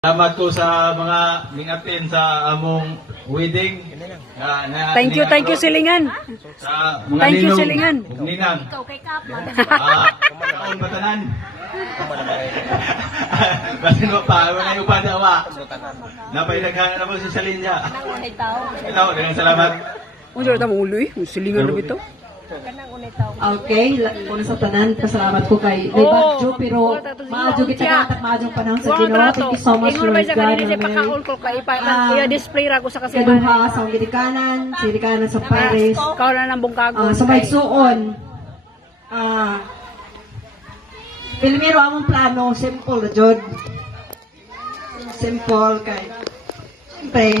Salamat ko sa mga ning-attend sa among wedding. Thank you Silingan. Sa mga Thank you, ninong, Silingan. ug ninang. Ikaw kay Kaplan. Taon batanan. Basin mo pa, wala yung padawa. Napailaghan na po sa Salinja. Kanang unay tao. Ito, dagang salamat. Ano dito mo uloy? Silingan na ito. Kanang unay tao. Okay, una sa tanan, pasalamat ko kay Bagyo, pero maadyo kita natak, maadyo panahon sa Ginoo. Thank you so much, Lord God, na may display ra ko sa kaduha sa gidikanan, sa gidikanan sa Paris. Ikaw na nang bungkago. Sa may suon, Pilmiro, among plano, simple, Jod. Simple, kay, siyempre,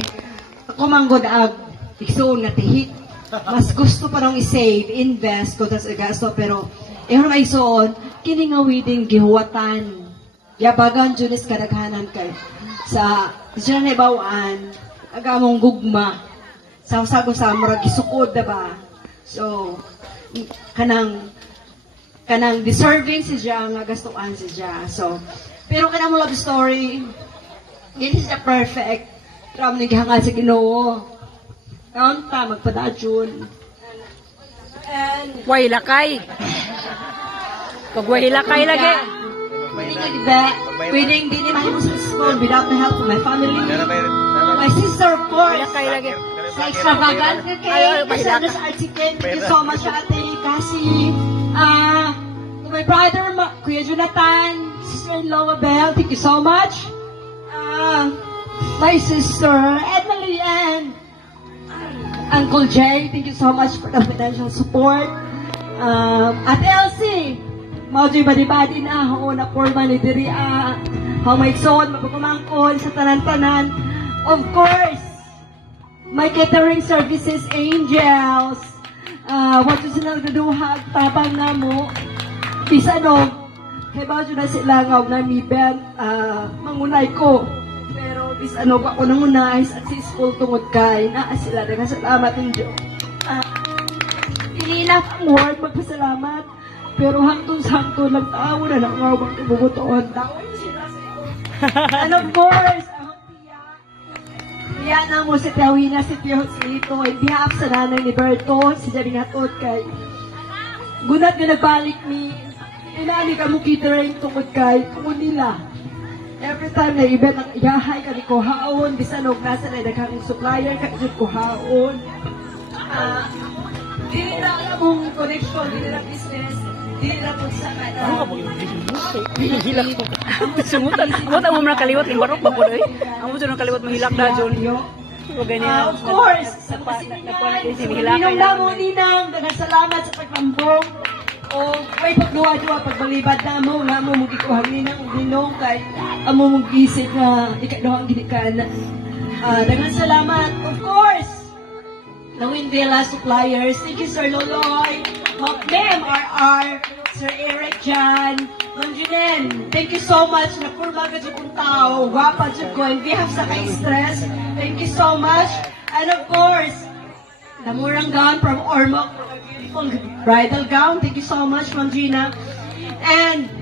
ako manggod ag, iksuon nga tihit. Mas gusto pa nung i-save, invest ko tas gasto, pero may isuon, kini nga wedding gihuwatan. Yabagan Junis kadaghanan kay sa siya na ibawaan, agamong gugma. Sa usago sa murag gisukod ba. So kanang deserving si siya nga gastuan si siya. So pero kanang love story, this is a perfect. Ram ni gihangad sa Ginoo. Kaon ta magpadadyon. And Way lakay. Pag way lakay lagi. Pwedeng di ni mahimo sa school without the help of my family. My sister, of course. Lakay lagi. Sa extravagant ka kay kasama sa article. Thank you so much, ate. Kasi, to my brother, Kuya Jonathan, sister-in-law Abel, thank you so much. My sister, Emily, and Uncle Jay, thank you so much for the financial support. At Elsie, maujoy badi-badi na ako na forma ni Diri how may son, mapagkumangkon sa tanan-tanan. Of course, my catering services, Angels. What is sila nagduduhag, tabang na mo. Bisa no, kaya ba na sila nga na ni Ben, mangunay ko. Pero bis ako nang unay successful tungod kay naa sila nagkasalamat ng Diyos. Hindi na ang word magpasalamat, pero hangtong-hangtong lang tao na nangawang kabubutoon. Tawin sila sa iyo. And of course, ang tiya na mo si Tiawina, si Tio Silito, in behalf sa nanay ni Berto, si Jaring Hatot kay gunat nga nagbalik ni inani ka mo catering tungod kay tungod nila. Every time na event ang yahay kami ko haon, bisan og nasa na daghang supplier kami ko haon. Dili na among connection, dili na business, dili na po sa kada. Hilak ko. Sumutan. Sumutan mo na kaliwat ni barok ba ko doy? Amo jud nang kaliwat mahilak da jon. O ganyan. Of course, Ninong Damo, Ninang, salamat sa pagpambong. O may pagduwa-duwa pagbalibad na mo nga mo magikuhang ninang Ninong kay amo mag-isip na ikaduhang ginikan. Daghang salamat. Of course, Lawin Villa Suppliers. Thank you, Sir Loloy. Ma'am RR, Sir Eric Jan, Ma'am Junen. Thank you so much. Napurma ka dyan kong tao. Wapa dyan ko. And we have sa stress. Thank you so much. And of course, Namurang gown from Ormoc. Beautiful bridal gown. Thank you so much, Ma'am Gina. And,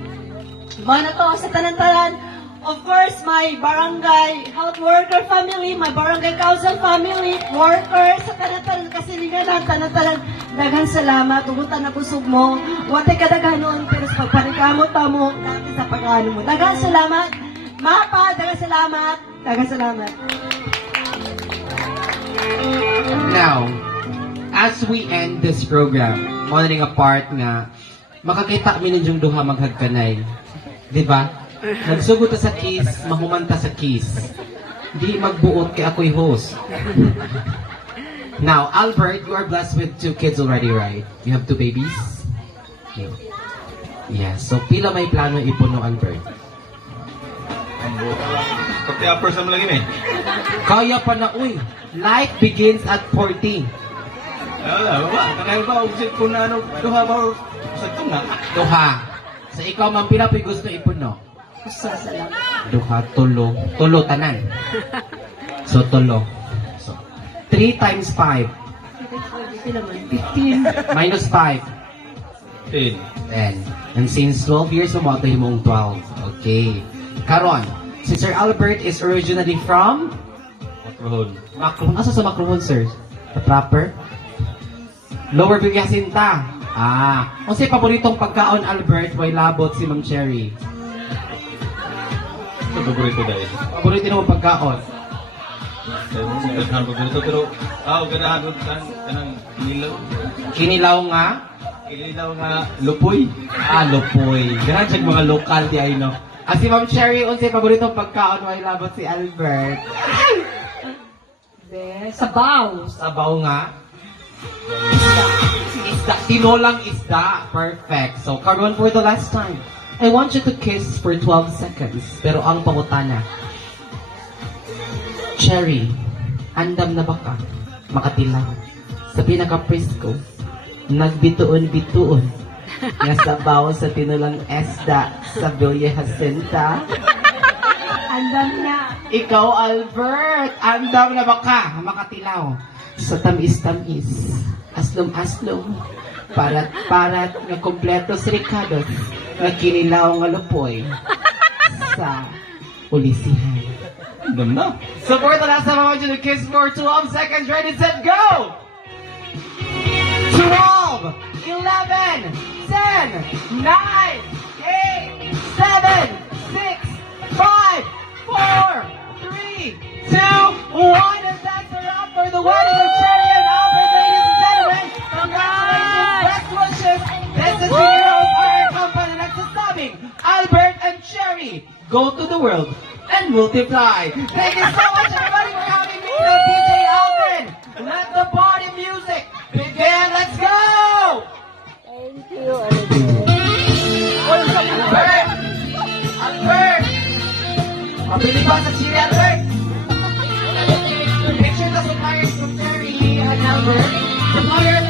mga to sa tanan-tanan. Of course, my barangay health worker family, my barangay council family, workers, sa tanan-tanan, kasilinganan, tanan-tanan. Daghang salamat. Ugutan na busog mo. Wate ka daghanon, pero sa pagpanikamot pa mo, natin sa pag-ano mo. Daghang salamat. Mapa, daghang salamat. Daghang salamat. Now, as we end this program, morning apart nga, makakita kami ng duha maghagkanay. Di ba? Nagsugod ta sa kiss, mahumanta sa kiss. Di magbuot kay ako'y host. Now, Albert, you are blessed with 2 kids already, right? You have 2 babies? Okay. Yeah, so pila may plano ipuno, Albert? Pagka-upper sa malagi eh. Kaya pa na, uy. Life begins at 40. Wala, baba. Kaya ba, usit ko na ano, duha ba, sa tunga. Duha. Sa ikaw, ma'am, pila po'y gusto ipuno? Salamat. Duha, tulo. Tulo, tanan. So, tulo. So, 3 times 5. 15. Minus 5. 10. 10. And since 12 years, umatoy mong 12. Okay. Karon, Si Sir Albert is originally from Makrohon. Macron. Asa sa Macron, sir? The proper? Lower Big Jacinta. Kung sa'yo paboritong pagkaon, Albert, may labot si Ma'am Cherry. Ito paborito dahil. Paborito naman pagkaon. Ganahan paborito pero ganahan ko kanang kinilaw. Kinilaw nga. Kinilaw nga lupoy. Lupoy. Ganun siya mga lokal di ay no. Si Ma'am Cherry, unsay paboritong pagkaon, may labot si Albert. Sabaw. Sabaw nga. Isda. Tinolang isda. Perfect. So, karon for the last time. I want you to kiss for 12 seconds. Pero ang pangutana. Cherry, andam na ba ka? Makatilaw. Sa pinaka-presko, nagbituon-bituon. Nga sabaw sa tinulang isda sa Villa Jacinta. Andam na. Ikaw, Albert, andam na ba ka? Makatilaw. Sa tamis-tamis. Aslom-aslom. Parat-parat nga kompletos ricados. Nga kinilaw nga lupoy. Sa ulisihan. Andam na. So for the last time, I want you to kiss for 12 seconds. Ready, set, go! 12, 11, 10, 9, 8, 7, 6, 5, 4, 3, 2, 1. And that's a wrap for the wedding of Cherry and Albert, ladies and gentlemen. Congratulations, best wishes. This is the heroes of our company. Next is subbing, Albert and Cherry. Go to the world and multiply. Thank you so much, everybody, for having me. Now, DJ Alvin, let the party music begin. Let's go! Thank you, Albert. Albert! Albert! Mabili ba sa Chile, Albert? Picture the suppliers from Cherry and Albert. Suppliers